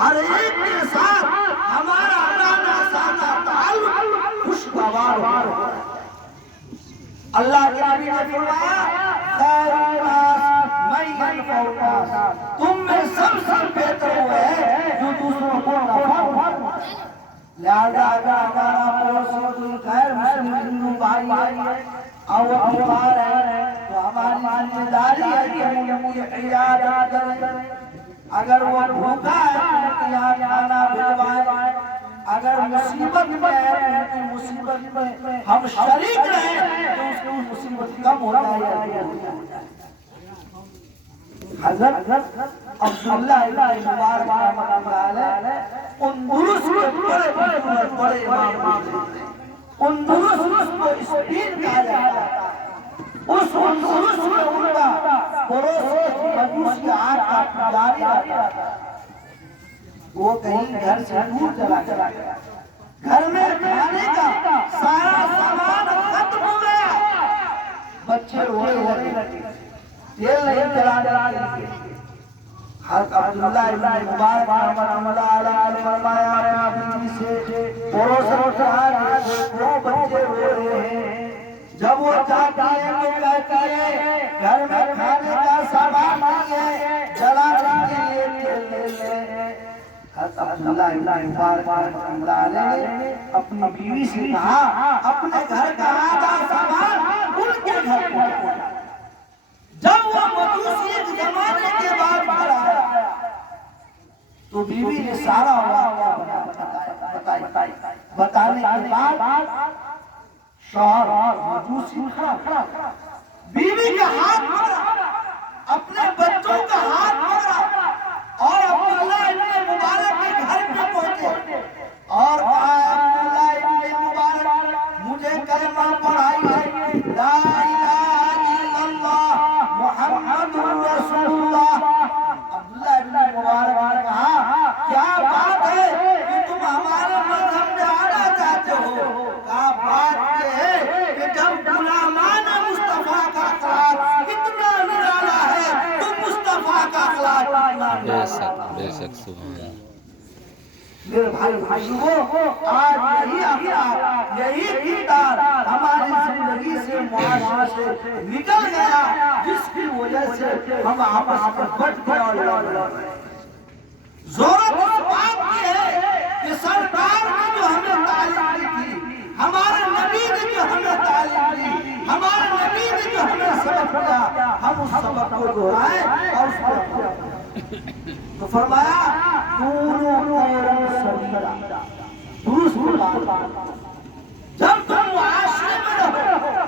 ہر ایک کے ساتھ ہمارا رانا سانا تعلق خوشگوار ہو۔ اللہ کے نبی نے فرمایا خیر الناس من ينفع الناس، تم میں سب سے بہتر وہ ہے جو دوسروں کو نفع پہنچاتا ہے۔ لہذا اگر ہمارا پڑوسی کوئی غیر مسلم ہندو بھائی ہے اور وہ بیمار ہے تو ہماری ذمہ داری ہے کہ ہم ان کی عیادت کریں۔ اگر وہ بھوکا ہے تو ان کے یہاں کھانا بھجوائیں۔ اگر مصیبت میں ہے تو ان کی مصیبت میں ہم شریک رہیں تو اس کی مصیبت کم ہو جائے گی۔ حضرت عبداللہ ابن مبارک رحمۃ اللہ علیہ اندلس کے بڑے امام تھے۔ اندلس کو اسپین کہا جاتا ہے۔ اس اندلس میں ان کا پڑوس مجوسی آج کا جاری رہتا ہے۔ وہ کہیں گھر سے دور چلا گیا، گھر میں کھانے کا سارا سامان ختم ہو گیا، بچے رونے لگے، تیل نہیں چلانے لگے۔ حضرت عبداللہ ابن مبارک رحمۃ اللہ علیہ نے فرمایا اپنی بیوی سے پڑوس وہ بچے رو رہے ہیں۔ جب وہ جاتی ہے تو کہتی ہے گھر میں کھانے کا سامان نہیں ہے، جلانے کے لیے تیل لے لیں۔ حضرت عبداللہ ابن مبارک رحمۃ اللہ علیہ نے اپنی بیوی سے کہا اپنے گھر کا آدھا سامان ان کے گھر پہنچا۔ جب وہ مجوسی ایک زمانے کے بعد گھر آیا تو بیوی نے سارا واقعہ بتانے کے بعد شوہر مجوسی کھڑا، بیوی کا ہاتھ پکڑا، اپنے بچوں کا ہاتھ پکڑا اور عبداللہ ابن مبارک کے گھر پہ پہنچے اور کہا عبداللہ ابن مبارک مجھے کلمہ پڑھائی ہے لا الہ الا اللہ محمد رسول اللہ۔ عبداللہ ابن مبارک نے کہا کیا بات ہے کہ تم ہمارے مذہب میں آنا چاہتے ہو؟ کہا بات یہ ہے کہ جب غلامان مصطفیٰ کا اخلاق اتنا نرالا ہے تو مصطفیٰ کا اخلاق اتنا نرالا ہے۔ بے شک سبحان اللہ۔ میرے بھائیو آج یہی اخلاق یہی کردار ہماری زندگی سے معاشرے سے نکل گیا جس کی وجہ سے ہم آپس میں بٹ گئے اور لڑ رہے ہیں۔ ضرورت اس بات کی ہے کہ سرکار نے جو ہمیں تعلیم دی تھی، ہمارے نبی نے جو ہمیں تعلیم دی، ہمارے نبی نے جو ہمیں سبق دیا، ہم اس سبق کو دہرائیں اور اس کو تو فرمایا درست بات، جب تم معاشرے میں رہو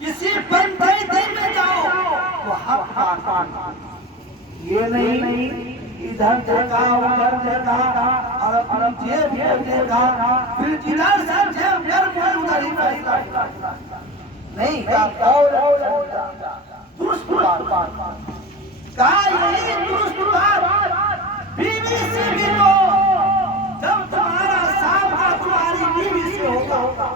کسی بندے دل میں جاؤ تو حق بات، یہ نہیں ادھر دیکھا ادھر دیکھا اور اپنی جیب میں دیکھا پھر جدھر سے جیب کر کوئی ادھر ہی فیصلہ نہیں درست بات کہا یہی درست بات بیوی سے بھی لو، جب تمہارا سامنا تمہاری بیوی سے ہوگا۔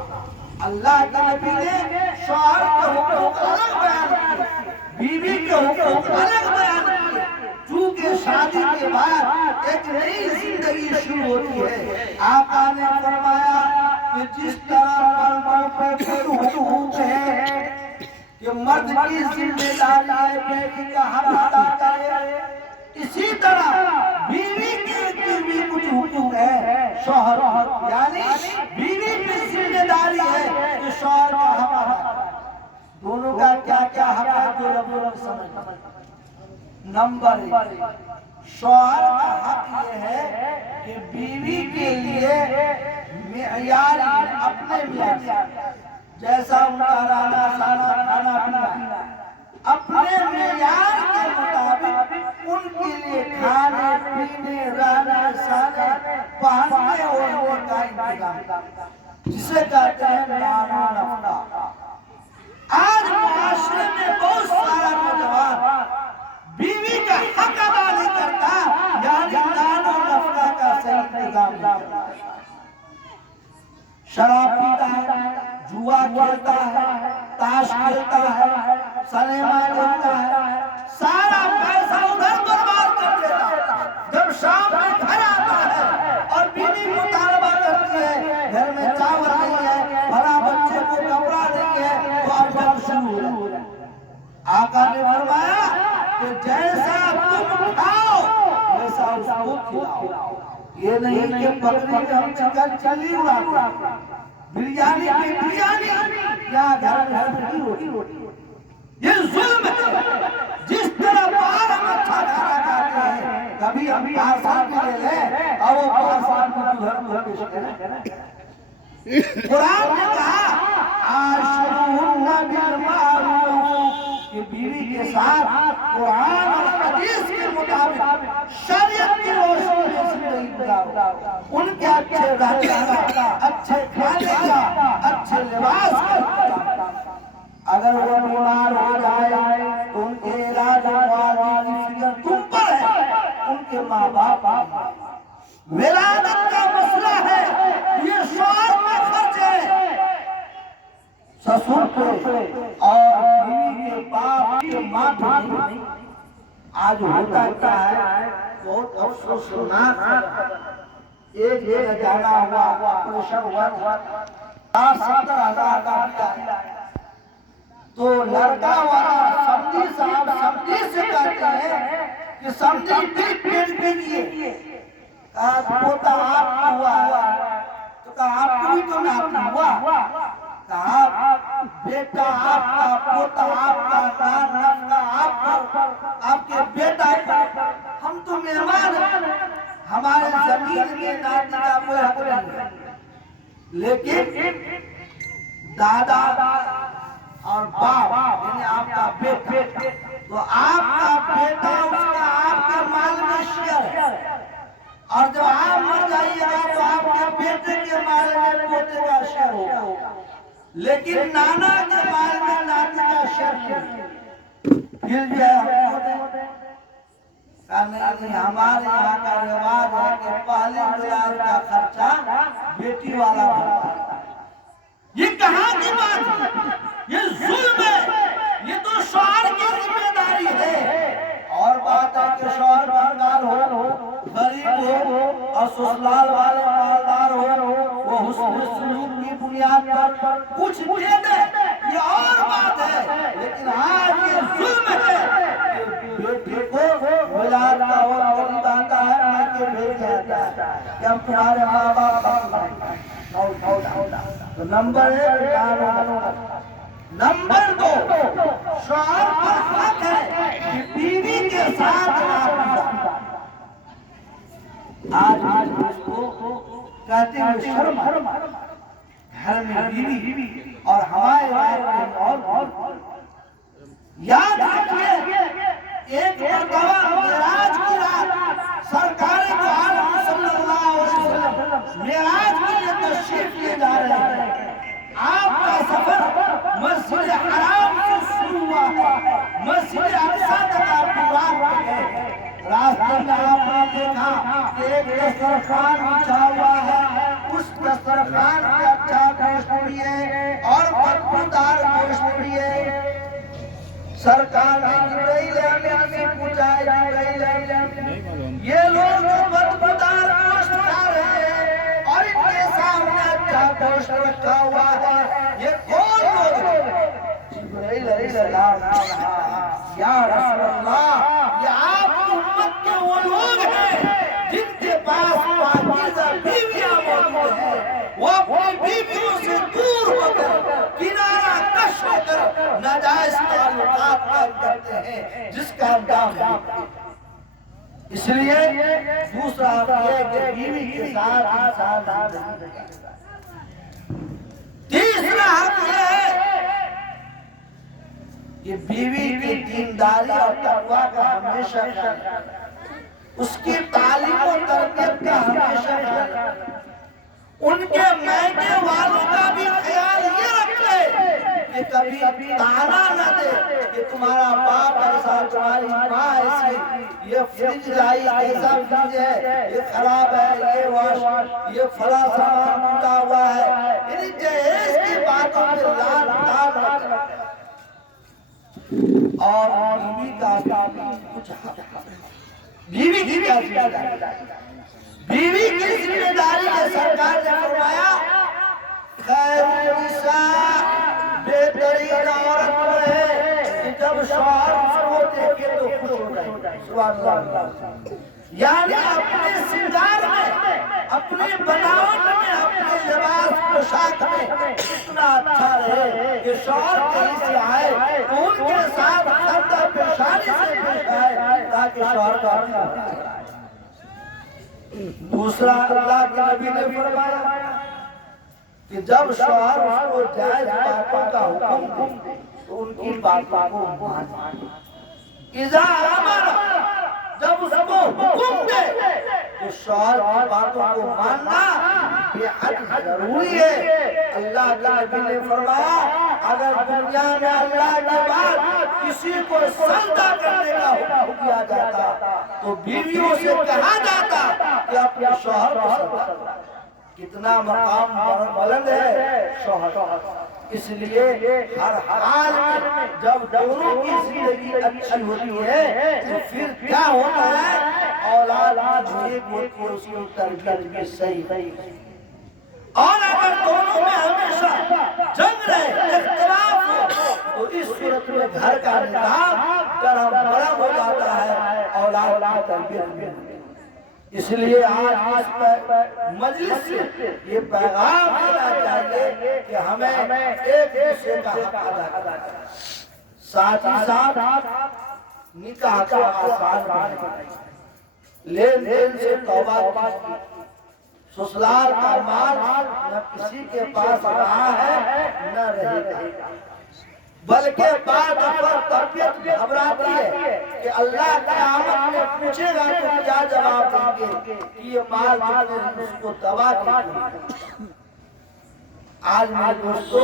اللہ کے نبی نے شوہر کے حقوق الگ بیان کیے، بیوی کے حقوق الگ بیان کیے، چونکہ شادی کے بعد ایک نئی زندگی شروع ہوتی ہے۔ آقا نے فرمایا کہ جس طرح مردوں پہ حقوق ہے کہ مرد کی ذمہ داری ہے بیوی کا حق ادا کرے، اسی طرح بیوی کے بھی کچھ حقوق ہے شوہر، یعنی بیوی کی ذمہ داری ہے کہ شوہر کا حق ادا کرے۔ دونوں کا کیا کیا حق ہے جو رب سمجھ۔ نمبر 1 شوہر کا حق یہ ہے کہ بیوی کے لیے معیار اپنے معیار جیسا ان کا رہنا سانا کھانا پینا اپنے معیار کے مطابق ان کے لیے کھانے پینے رہنے سہنے پہننے اور کا انتظام جسے کہتے ہیں نان نفقہ۔ آج معاشرے میں بہت سارا نوجوان بیوی کا حق ادا نہیں کرتا، یعنی نان و نفقہ کا صحیح انتظام نہیں کرتا۔ شراب پیتا ہے، جوا کھیلتا ہے، تاش کھیلتا ہے، سنیما دیکھتا ہے، سارا پیسہ ادھر برباد کر دیتا ہے۔ جب شام میں گھر آتا کھلاؤ، یہ نہیں کہ بکری میں ہم چکن چلی اڑاتے، بریانی کی بریانی یا گھر میں سبزی روٹی، یہ ظلم ہے۔ جس طرح بار ہم اچھا کھانا کھاتے ہیں، کبھی ہم پارسل بھی لے لیں اور وہ پارسل بھی گھر میں پیش کریں۔ قرآن نے کہا عاشروہن بالمعروف، کہ بیوی کے ساتھ قرآن اور حدیث کے مطابق شریعت کی روشنی میں زندگی گزارو، ان کے اچھے رہنے کا، اچھے کھانے کا، اچھے لباس کا۔ اگر وہ بیمار ہو جائے تو ان کے علاج معالجے کی فکر تم پر ہے، ان کے ماں باپ پر۔ ولادت کا مسئلہ ہے، یہ شوہر پہ خرچ ہے، سسر پہ اور بیوی کے باپ کے ماں پہ نہیں۔ آج ہوتا کیا ہے، بہت افسوسناک ہے۔ ایک جگہ جانا ہوا، آپریشن ہوا، 60,000 کا بل آیا، تو لڑکا والا سمجھی صاحب سمجھی سے کہتے ہیں کہ سمجھی بل پیٹ پہ دیے، کہا پوتا آپ کا ہوا ہے، تو کہا آپ کو بھی تو ناتی ہوا، کہا بیٹا آپ کا، پوتا آپ کا، نان نفقہ آپ کا، آپ کے بیٹا کا، ہم تو مہمان ہیں، ہمارے زمین میں ناتی کا کوئی حق نہیں ہے، لیکن دادا اور باپ یعنی آپ کا بیٹا، تو آپ کا بیٹا اس کا آپ کے مال میں شیئر ہے، اور جب آپ مر جائیے گا تو آپ کے بیٹے کے مال میں پوتے کا شیئر ہوگا، لیکن نانا کے مال میں ناتی کا شیئر نہیں۔ پھر جو ہے نہیں، ہمارے یہاں کا رواج ہے کہ پہلی اولاد کا خرچہ بیٹی والا بھرتا ہے۔ یہ کہاں کی بات ہے؟ یہ ظلم ہے، یہ تو شوہر کی ذمہ داری ہے۔ اور بات ہے کہ شوہر مالدار ہو، غریب ہو اور سسرال والے مالدار ہو، وہ حسن سلوک کی بنیاد پر کچھ دے دے، یہ اور بات ہے، لیکن آج یہ ظلم ہے کہ بیٹی کو ولادت کا وقت قریب آتا ہے، مائکے بھیج دیا جاتا ہے کہ ہم تمہارے ماں باپ کا تو نمبر 1 نمبر 2 شوہر پر حق ہے کہ بیوی کے ساتھ رابطہ۔ آج اس کو کہتے ہیں شرم، گھر میں بیوی اور ہمارے یاد رکھیے، ایک مرتبہ معراج کی رات سرکار دو عالم صلی اللہ علیہ وسلم معراج کے لیے تشریف لے جا رہے ہیں۔ آپ کا سفر مسجد حرام سے شروع ہوا ہے، مسجد اقصی تک آپ پروان پہ گئے۔ راستے میں آپ نے دیکھا کہ ایک دسترخوان بچھا ہوا ہے، اس دسترخوان پہ اچھا گوشت بھی ہے اور بدبودار گوشت بھی ہے۔ سرکار نے جبرائیل امین سے پوچھا، یہ لوگ جو بدبودار گوشت کھا رہے ہیں اور ان کے سامنے اچھا گوشت رکھا ہوا ہے، یہ کون لوگ ہیں؟ جبرائیل علیہ السلام نے کہا یا رسول اللہ، یہ آپ کی امت کے وہ لوگ ہیں جن کے پاس پاکیزہ بیویاں موجود ہیں، وہ اپنی بیویوں سے دور ہو کر کنارہ کش ہو کر ناجائز تعلقات قائم کرتے ہیں، جس کا انجام ہے۔ اس لیے دوسرا یہ کہ بیوی کے ساتھ انسان زندگی کرتا ہے۔ تیسرا حق یہ ہے کہ بیوی کی دینداری اور تقویٰ کا ہمیشہ خیال رکھنا، اس کی تعلیم و تربیت کا ہمیشہ خیال رکھنا، ان کے میکے والوں کا بھی خیال یہ رکھے کہ کبھی تانا نہ دے کہ تمہارا باپ ایسا، تمہاری ماں ایسی، یہ فریج لائی ایسا فریج ہے، یہ خراب ہے، یہ واش، یہ فلاں سامان ٹوٹا ہوا ہے، یعنی جہیز کی باتوں میں لان تان مت رکھے۔ اور بیوی کا کچھ حق ہے، بیوی کی کیا ذمہ داری؟ بیوی کی ذمہ داری ہے، سرکار نے فرمایا خیر النساء، بہترین عورت وہ ہے کہ جب شوہر اس کو دیکھے تو خوش ہو جائے۔ سبحان اللہ، یعنی اپنے سنگار میں، اپنے بناوٹ میں، اپنے لباس پوشاک میں اتنا اچھا رہے کہ شوہر کہیں سے آئے تو ان کے ساتھ خندہ پیشانی سے پیش آئے تاکہ شوہر کا اچھا ہو۔ دوسرا اللہ کے نبی نے فرمایا کہ جب شوہر اس کو جائز باتوں کا حکم دے تو ان کی باتوں کو مان۔ اذا امر، جب اس کو حکم دے تو شوہر کی باتوں کو ماننا بے حد ضروری ہے۔ اللہ کے نبی نے فرمایا اگر دنیا میں اللہ کے بعد کسی کو سجدہ کرنے کا حکم دیا جاتا تو بیویوں سے کہا جاتا کہ اپنے شوہر کو سجدہ کرو۔ کتنا مقام بلند ہے شوہر، اس لیے ہر حال میں جب دونوں کی زندگی اچھی ہوتی ہے تو پھر کیا ہوتا ہے، اولاد ایک اس کی تربیت بھی صحیح۔ اور اگر دونوں میں ہمیشہ جنگ رہے، اختلاف ہو تو اس صورت میں گھر کا نظام گرم برم ہو جاتا ہے، اولاد کی تربیت میں۔ اس لیے آج اس مجلس سے یہ پیغام دینا چاہیے کہ ہمیں ایک دوسرے کا حق ادا کرنا چاہیے، ساتھ ہی ساتھ نکاح کو آسان بنائیں، لین دین سے توبہ کی، سسرال کا مال نہ کسی کے پاس رہا ہے نہ رہے گا، بلکہ بعد پر طبیعت گھبراتی ہے کہ اللہ قیامت میں پوچھے گا تو کیا جواب دیں گے کہ یہ مال جتنے اس کو دبا دی۔ آج میرے دوستو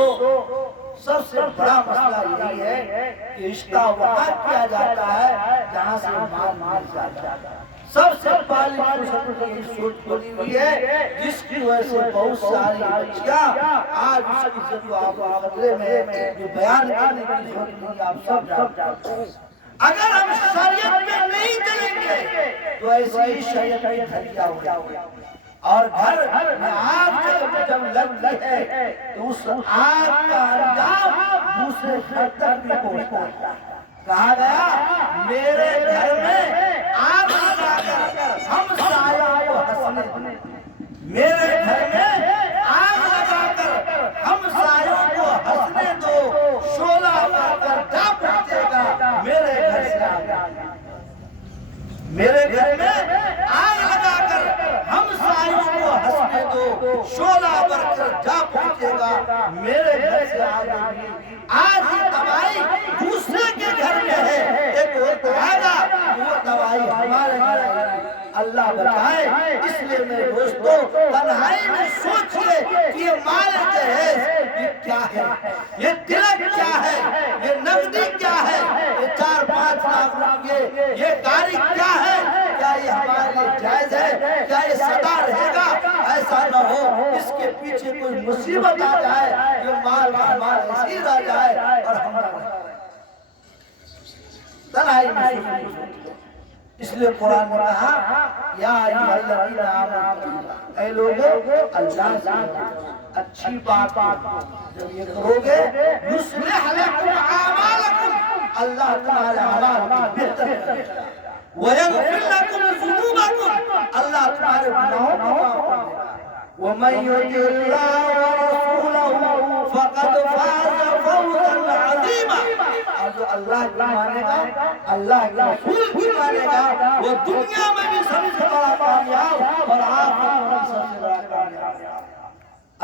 سب سے بڑا مسئلہ یہی ہے کہ رشتہ وہاں کیا جاتا ہے جہاں سے مال جاتا ہے۔ سب سے پہلی فرصت کی سوچ بنی ہوئی ہے جس کی وجہ سے بہت ساری بچیاں آج اس کی عزت و خطرے میں جو بیان کرنے کی ضرورت نہیں، آپ سب جانتے ہیں۔ اگر ہم شریعت میں نہیں چلیں گے تو ایسی ہی شریعت کی دھجیاں ہوگی، اور گھر میں آگ جب لگتی ہے تو اس آگ کا انجام دوسرے گھر تک بھی پہنچتا ہے۔ کہا گیا میرے گھر میں آگ لگا کر ہم سایوں کو ہنسنے دو، میرے گھر میں آگ لگا کر ہم سایوں کو ہنسنے دو، شعلہ کر کر جا پہنچے گا میرے گھر سے آگ۔ میرے گھر میں آگ لگا کر ہم سایوں کو ہنسنے دو، شعلہ بر کر جا پہنچے گا میرے گھر سے آگ۔ آج یہ دوائی دوسرے کے گھر میں ہے، ایک وقت آئے گا وہ دوائی ہمارے گھر آئے گی، اللہ بچائے۔ اس لیے میرے دوستو تنہائی میں سوچئے کہ یہ مال جہیز یہ کیا ہے، یہ تلک کیا ہے، یہ نقدی کیا ہے، یہ 4-5 لاکھ روپے، یہ گاڑی کیا ہے، کیا یہ ہمارے لیے جائز ہے، کیا یہ سدا رہے گا؟ ایسا نہ ہو اس کے پیچھے کوئی مصیبت آ جائے، یہ مال ایسی رہ جائے اور ہمارا تنہائی میں سوچئے۔ اس لیے قرآن نے کہا یا ایھا الذین آمنوا، اے لوگوں اللہ سے اچھی بات جب یہ کرو گے یصلح لکم اعمالکم، اللہ تمہارے اعمال بہتر کرے گا، ویغفر لکم ذنوبکم، اللہ تمہارے گناہوں کو معاف کر دے گا، ومن یطع اللہ ورسولہ فقد فاز فوزا عظیما، اور جو اللہ کی مانے گا، اللہ کے رسول کی مانے گا، وہ دنیا میں بھی سب سے بڑا کامیاب اور آخرت میں بھی سب سے بڑا کامیاب۔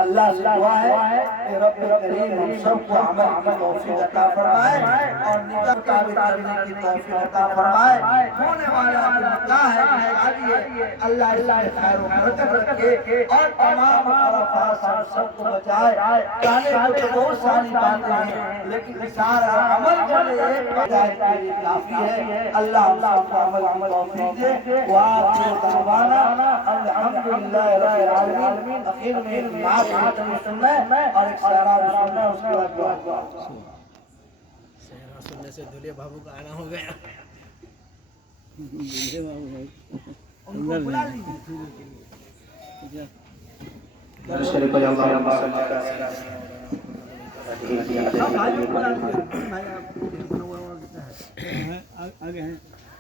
اللہ سے دعا ہے کہ رب کریم ہم سب کو عمل کی توفیق عطا فرمائے اور نکاح ثابت کرنے کی توفیق عطا فرمائے۔ ہونے والا نکاح ہے، شادی ہے، اللہ اس میں خیر و برکت رکھے اور تمام خرافات سے سب کو بچائے۔ کہنے کو تو بہت ساری باتیں ہیں لیکن اشارہ عمل کرنے ایک ہدایت کے لیے کافی ہے۔ اللہ ہم سب کو عمل کی توفیق دے۔ وآخر دعوانا الحمدللہ رب العالمین۔ اخیر میں سننا اور ایک سہرا بھی سننا، اس کے بعد دعا۔ سہرا سننے سے دولے بابو کا آنا ہو گیا۔ ان کو بلا لیجیے۔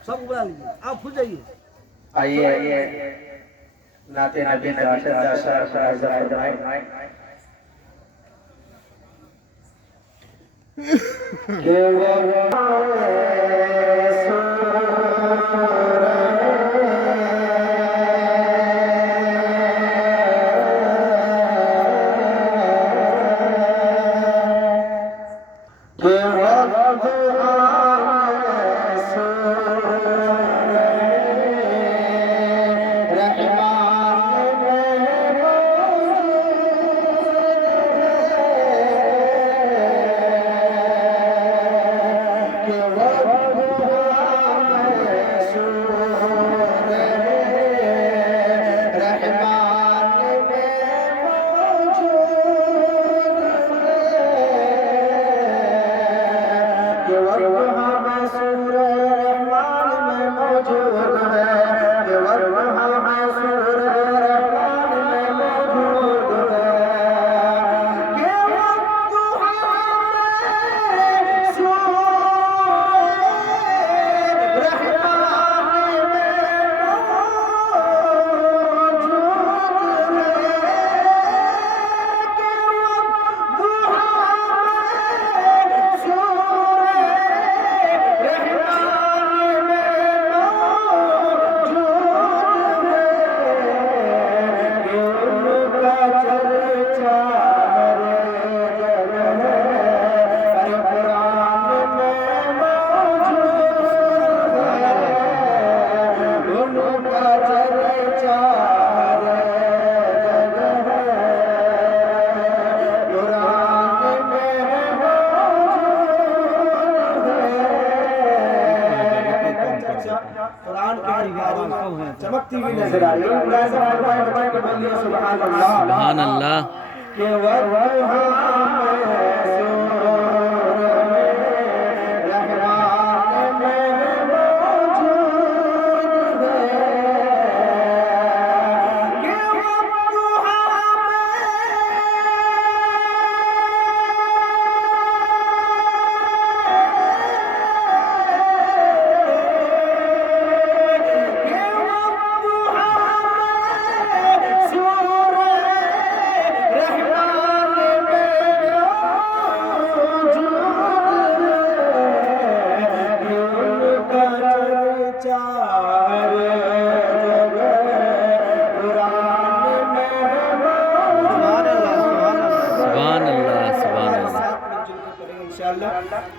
سب بلا لیجیے، آپ کھل جائیے۔ آئیے نعت نبی کا شہر فرمائیں کہ چمکتی ہوئی نظر آئی سبحان اللہ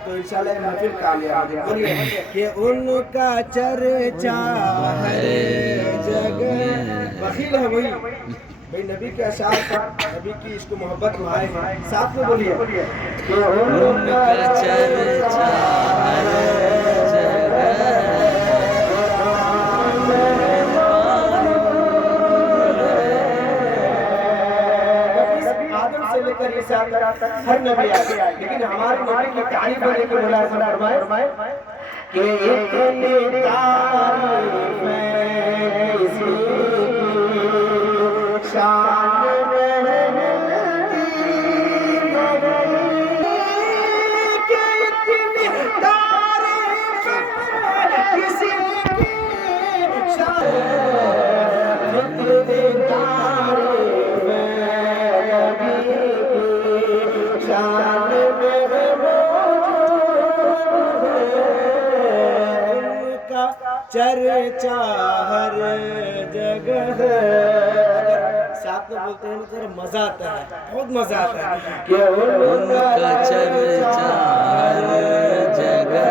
تو انشاءاللہ محفل کامیاب بولیے کہ ان کا چرچا ہر جگہ بخیل ہے وہی بھئی نبی کے اشعار کا نبی کی عشق و محبت میں آئے ہیں ساتھ میں بولیے کہ ان کا چرچا ہر جگہ ہر نبی آئے لیکن ہمارے نبی کی تعریف ہونے کی ملازمہ فرمائے کہ اتنی تعریف میں کسی کی شان میں ملتی نہیں کہ اتنی تعریف میں کسی کی شان اتنی تعریف میں چرچا ہر جگہ ہے اگر ساتھ میں بولتے ہیں تو مزہ آتا ہے بہت مزہ آتا ہے کہ ان کا چرچا ہر جگہ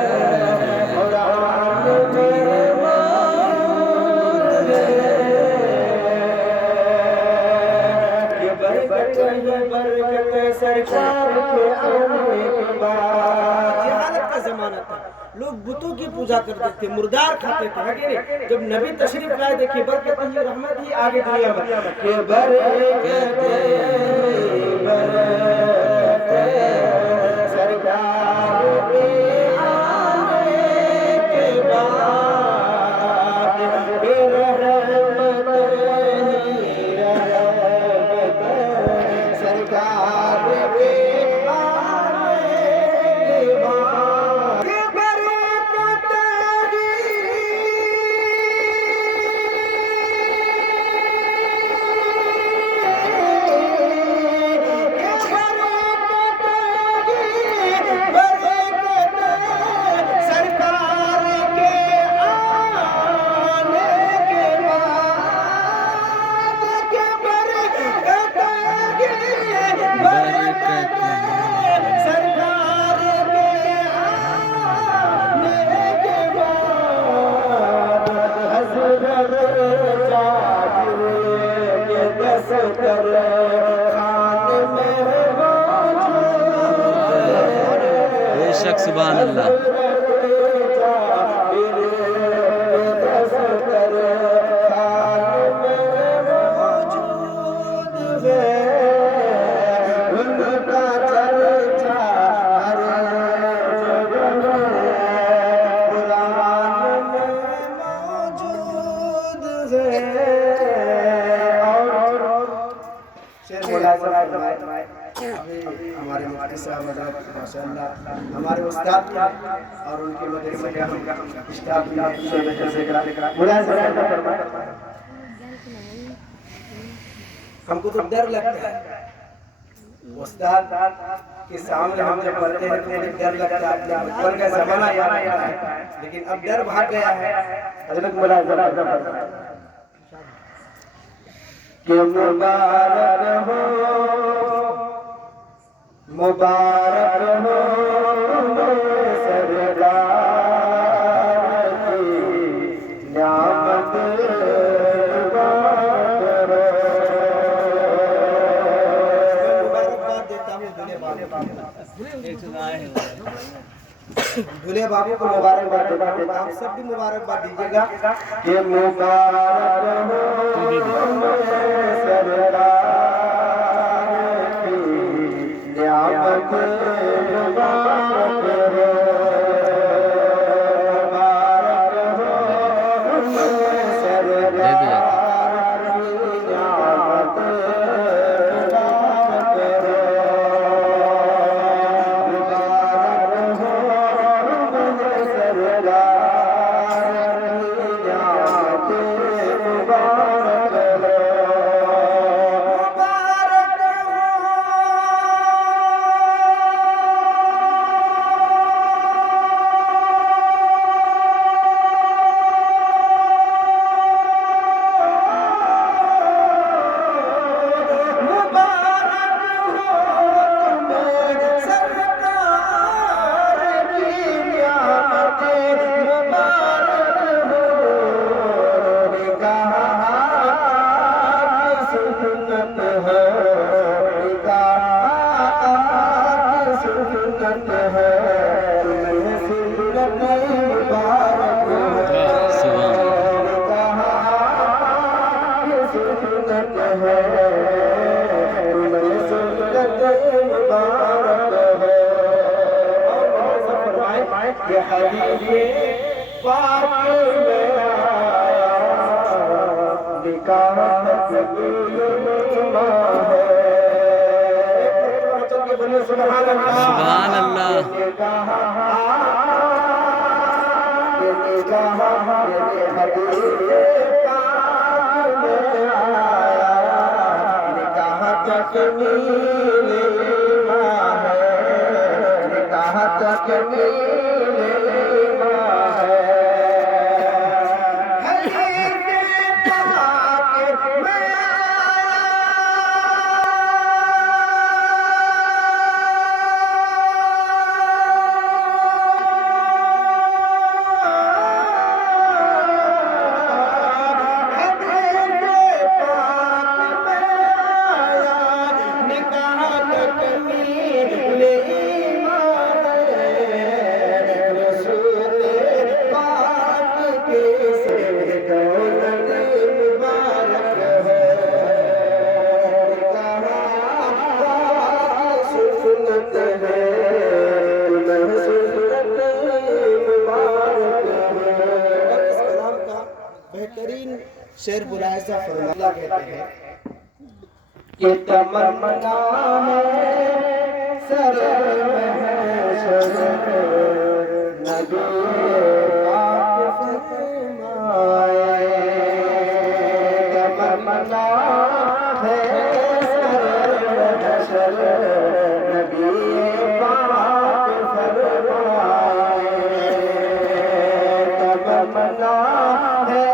برکت سرکار کے آنے کے بعد جہالت کا زمانہ تھا لوگ بتوں کی پوجا کرتے تھے مردار کھاتے تھے ہے کہ نہیں جب نبی تشریف لائے دیکھیے برکت ہی رحمت ہی آگے دنیا میں کہ برکت سرکار کے آنے کے بعد سرکار کے آنے کے بعد دستر خان میں بے شک سبحان اللہ ہمارے مفتی صاحب حضرت ماشاء اللہ ہمارے استاد بھی ہیں اور ان کے مدرسے کا اسٹاف بھی ہے ہم کو تو ڈر لگتا ہے استاد کے سامنے ہم جب پڑھتے ہیں تو مجھے ڈر لگتا ہے اپنے بچپن کا زمانہ یاد آتا ہے لیکن اب ڈر بھاگ گیا ہے حضرت کہ مبارک ہو سرکار کی نعمت مبارکباد دیتا ہوں دولہے بابو کو مبارکباد دیتا ہوں آپ سب بھی مبارکباد دیجیے گا کہ مبارک ہو سرکار کی نعمت مبارک ہو سبحان اللہ شعر ملاحظہ فرمایا کہتے ہیں کہ تمنا ہے سر محشر نبی پاک فرمائے تمنا ہے سر محشر نبی پاک فرمائے تمنا ہے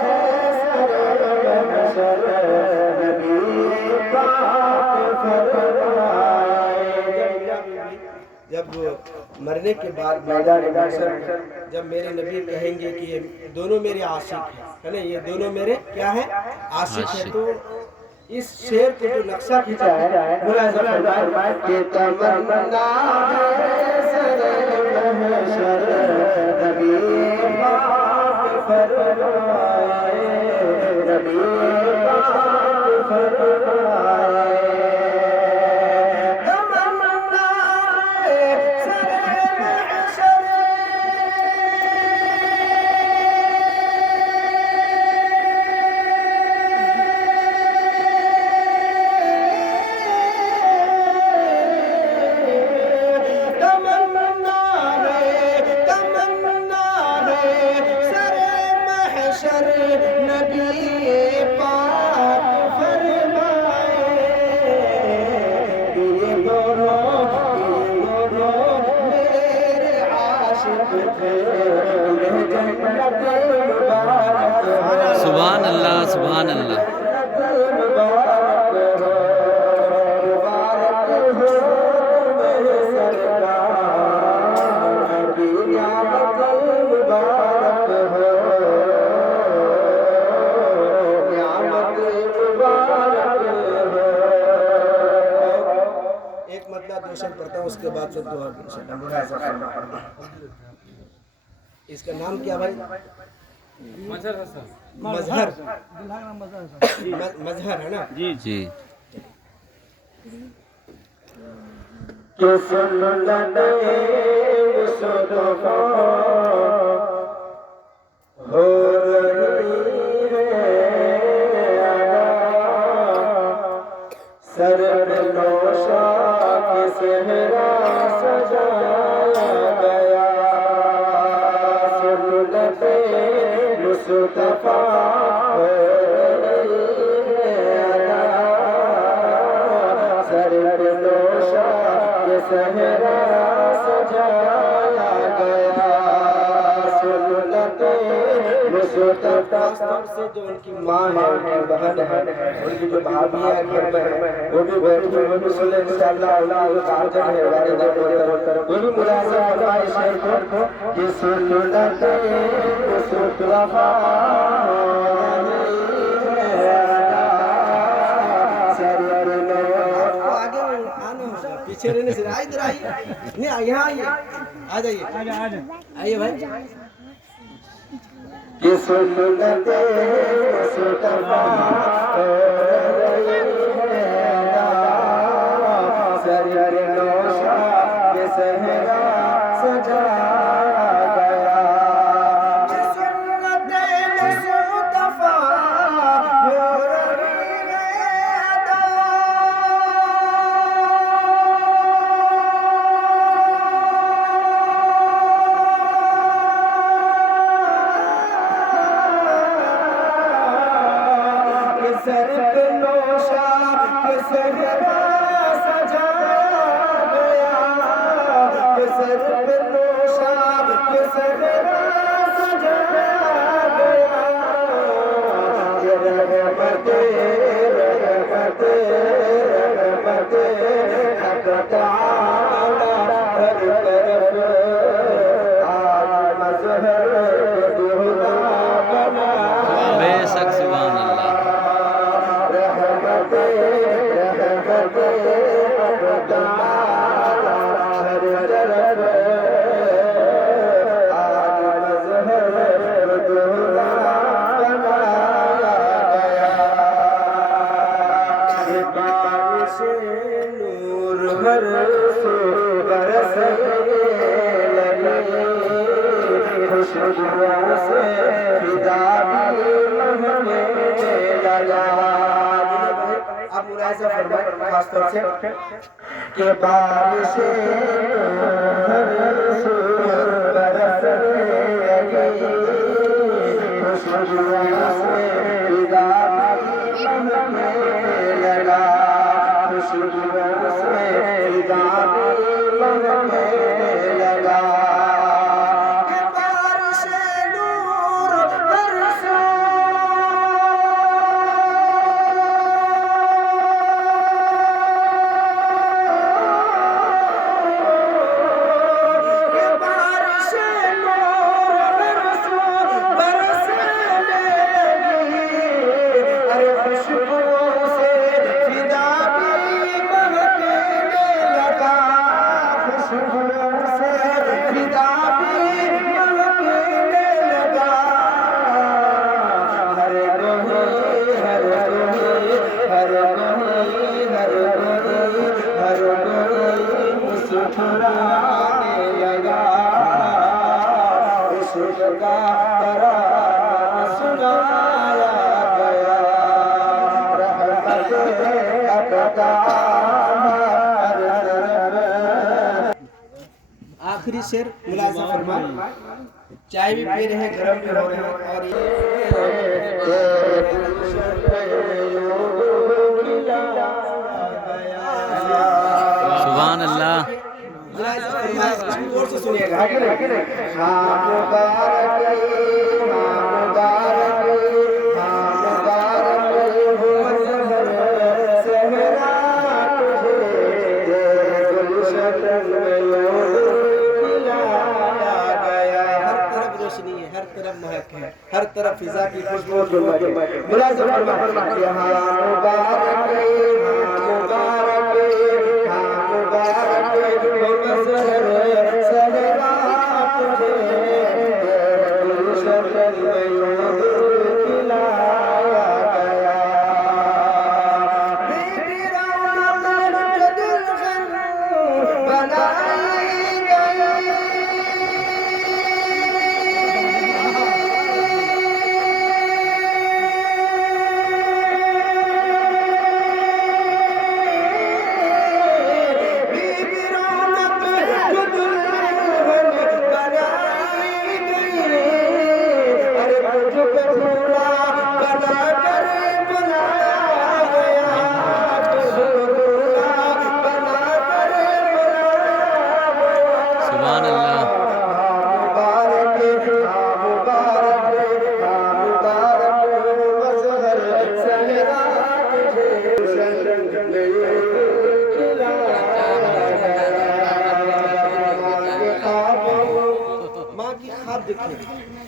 جب مرنے کے بعد میدان محشر جب میرے نبی کہیں گے کہ یہ دونوں میرے عاشق ہیں ہے نا یہ دونوں میرے کیا ہیں عاشق ہیں تو اس شعر کے جو نقشہ کھینچا ہے ملاحظہ فرمائے کہ تمنا ہے سر محشر نبی پاک فرمائے نبی پاک فرمائے تمنا ہے سر محشر سبحان اللہ سبحان اللہ ایک مطلب دوشن پڑھتا ہوں اس کے بعد پھر دعا کی انشاءاللہ۔ اس کا نام کیا بھائی؟ مظہر حسن مظہر مظہر ہے نا جی جی کہ سنت مصطفیٰ ہو رہی ہے ادا سر نوشا کے صحرا سجایا گیا سنت مصطفیٰ ہو رہی ہے ادا سر نوشا کے صحرا سجایا گیا سنت مصطفیٰ سے جو ان کی ماں ہے ان کی بہن ہے ان کی جو بھابھی ہے گھر میں ہے وہ بھی بیٹھے وہ بھی سن لیں انشاءاللہ اللہ عزوجل ہے والدہ محترم وہ بھی ملاحظہ فرمائے شیخ کو کہ سنت مصطفیٰ پیچھے رہنے سے ادھر آئیے نہیں یہاں آئیے آ جائیے آئیے بھائی کہ سنت مصطفیٰ ہو رہی ہے ادا سر نوشا کے صحرا سجایا گیا کہ سنت مصطفیٰ ہو رہی ہے ادا سر پہ نوشا کے صحرا سجایا گیا سر پہ نوشا کے صحرا سجایا گیا رحمت رحمت رحمت حق تعالی ہر طرف آج مظہر دہلا بنا بے شک سبحان اللہ اب ملاحظہ فرمائے خاص طور سے کہ بارش برس لگی خوشبوؤں سے فضا بھی مہکنے لگا خوشبوؤں سے فضا بھی مہکنے لگا کہ بارش نور برسے خوشبو پھرانے لگا عشق کا ترانہ سنایا گیا رحمت اقدام ہر طرف آخری شعر ملاحظہ فرمائیں چائے بھی پی رہے ہیں گرم بھی ہو رہے ہیں اور سبحان اللہ ملاحظہ فرمائیں غور سے سنیے گا ہر طرف مہک ہے ہر طرف فضا کی خوشبو ملاحظہ فرمائیں یہاں مبارک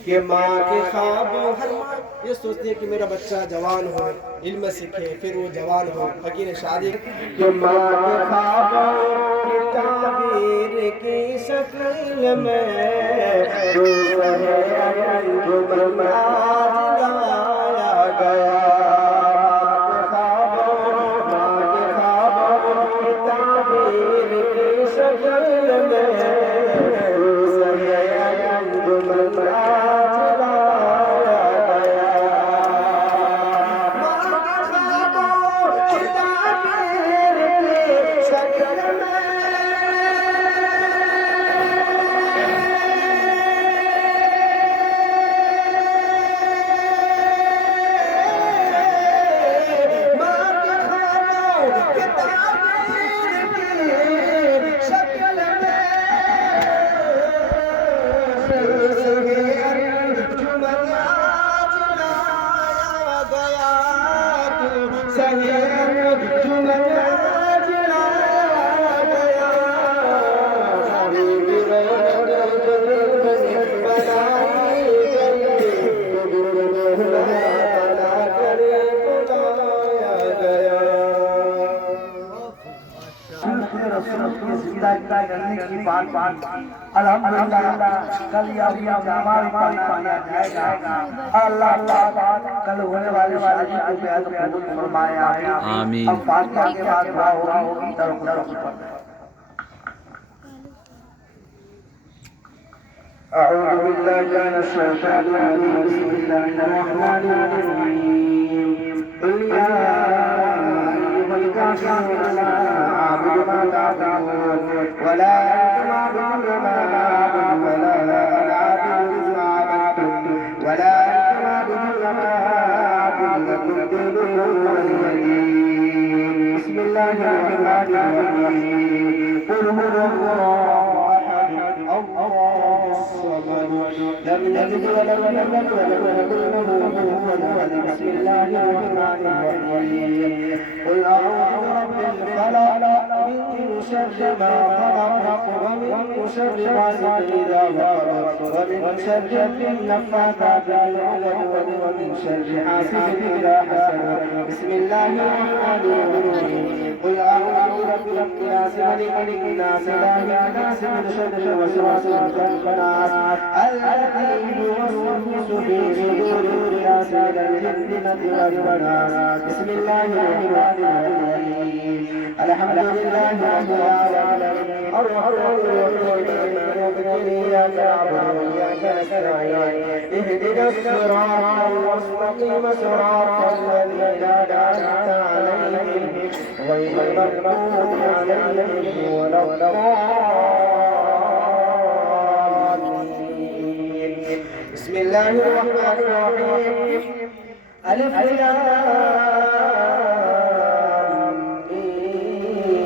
کہ ماں کے خواب ہر ماں یہ سوچتی ہے کہ میرا بچہ جوان ہو علم سیکھے پھر وہ جوان ہو فقیر شادی کہ ماں کے خواب کی تعبیر کی شکل میں لایا گیا ماں کے خواب کی تعبیر کی شکل میں کرنے کی بات الحمدللہ کل یہ جامع پڑھایا جائے گا اللہ تعالیٰ کل ہونے والی شادی کو بیعت قبول فرمایا آمین اب فاتحہ کے بعد دعا ہوگی أعوذ بالله من الشيطان الرجيم بسم الله الرحمن الرحيم قل يا أيها الكافرون لا أعبد ما تعبدون ولا أنتم عابدون ما أعبد ولا أنا عابد ما عبدتم ولا أنتم عابدون ما أعبد لكم دينكم ولي دين بسم الله الرحمن الرحيم قل هو الله أحد الله الصمد لم يلد ولم يولد ولم يكن له كفوا أحد بسم الله الرحمن الرحيم قل أعوذ برب الفلق من شر ما خلق ومن شر غاسق إذا وقب ومن شر النفاثات في العقد ومن شر حاسد إذا حسد بسم الله الرحمن الرحيم قل أعوذ برب الناس ملك الناس إله الناس من شر الوسواس الخناس الذي يوسوس في صدور الناس من الجنة والناس بسم الله الرحمن الرحيم الحمد لله رب العالمين الرحمن الرحيم مالك يوم الدين إياك نعبد وإياك نستعين اهدنا الصراط المستقيم صراط الذين أنعمت عليهم غير المغضوب عليهم ولا الضالين. بسم الله الرحمن الرحيم. ألف لام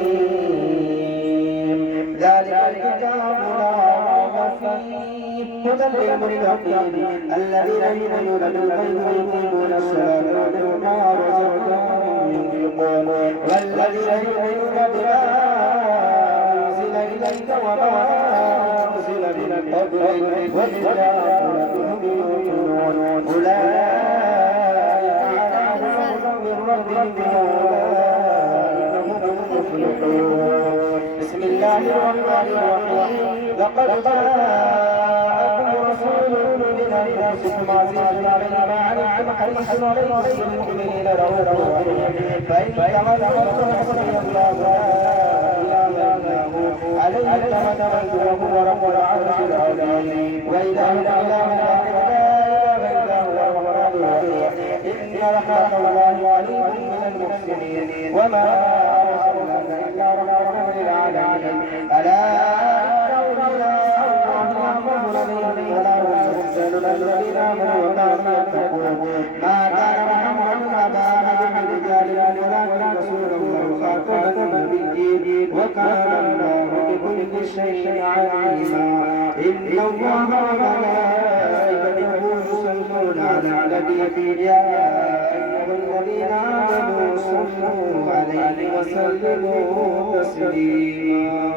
ميم ذلك الكتاب لا ريب فيه هدى للمتقين الذين يؤمنون بالغيب ويقيمون الصلاة ومما رزقناهم ينفقون والذين يؤمنون بما أنزل إليك وما أنزل من قبلك وبالآخرة هم يؤمنون أولئك على هدى من ربهم وأولئك هم المفلحون. بسم الله الرحمن الرحيم. لقد جاءكم رسول من أنفسكم عزيز عليه ما عنتم حريص عليكم بالمؤمنين رؤوف رحيم فإن تولوا فحسبي الله لا إله إلا هو عليه توكلت وهو رب العرش العظيم. وإلهنا إله واحد لا إله إلا هو الرحمن الرحيم. إن رحمة الله قريب من المحسنين وما أرسلناك إلا رحمة للعالمين. ألا إن أولياء الله لا خوف عليهم ولا هم يحزنون الذين آمنوا وكانوا يتقون. ما كان محمد أبا أحد من رجالكم ولكن رسول الله وخاتم النبيين وكان الله بكل شيء عليما. إن الله وملائكته يصلون على النبي يا أيها الذين آمنوا صلوا عليه وسلموا تسليما.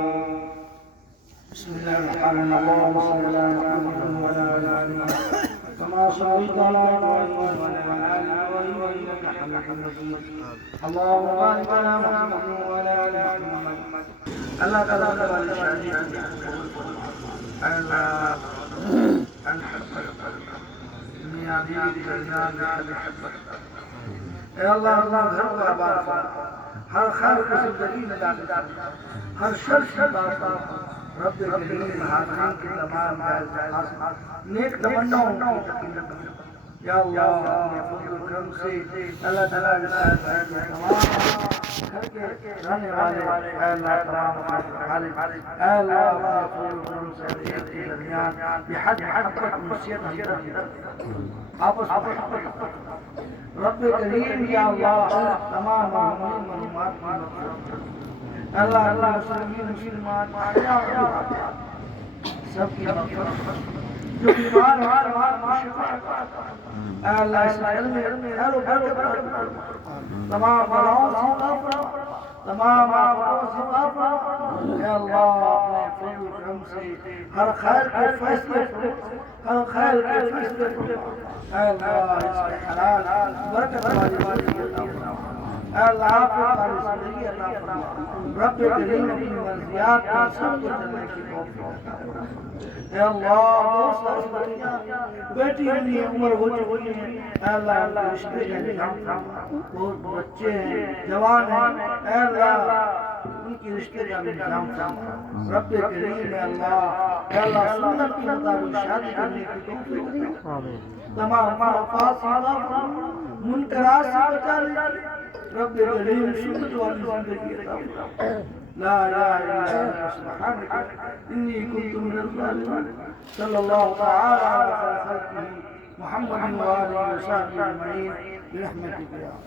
بسم الله الرحمن الرحيم. اللهم صل على محمد وعلى آل محمد كما صليت على إبراهيم وعلى آل إبراهيم إنك حميد مجيد. اللهم بارك على محمد وعلى آل محمد. الله تعالى الله اے اللہ اللہ گھر کا باپ ہر خیر کی زندگی میں داخل ہر شر کی بات رب کریم حاضرین کی تمام جائز نیک تمناؤں کی تکمیل یا اللہ اپنے فضل و کرم سے اللہ تعالیٰ کے تمام گھر کے رہنے والے اے اللہ تمام خالق اے اللہ اپنے فضل و کرم سے ایک کے درمیان یہ حد محبت نصیحت آپس محبت رب کریم یا اللہ تمام معلومات کی مغفرت اللہ اللہ مسلمان سب کی مغفرت جو بیمار اے اللہ اس علم خیر و برکت تمام بلاؤں سے غافل تمام آفاتوں سے غافل اے اللہ اپنے فضل و کرم سے ہر خیر کے فیصلے ہر خیر کے فیصلے اے اللہ اس کے حلال برکت والی عطا فرما اے اللہ حافظ والی زندگی عطا فرما رب کریم اپنی مرضیات کو سب کو چلنے کی توفیق عطا فرما اے اللہ بہت ساری بچیاں بیٹی ہوئی ہیں عمر ہو چکی ہیں اے اللہ ان کے رشتے کا انتظام فرما بہت بچے ہیں جوان ہیں اے اللہ ان کی رشتے کا انتظام فرما رب کریم اے اللہ سنت کے مطابق شادی کرنے کی توفیق تمام مخالفات سے منکرات سے بچا لے رب کریم سنت والی زندگی عطا فرما لا اله الا انت سبحانك اني كنت من الظالمين صلى الله تعالى على خير خلقه محمد واله وصحبه اجمعين برحمتك يا رب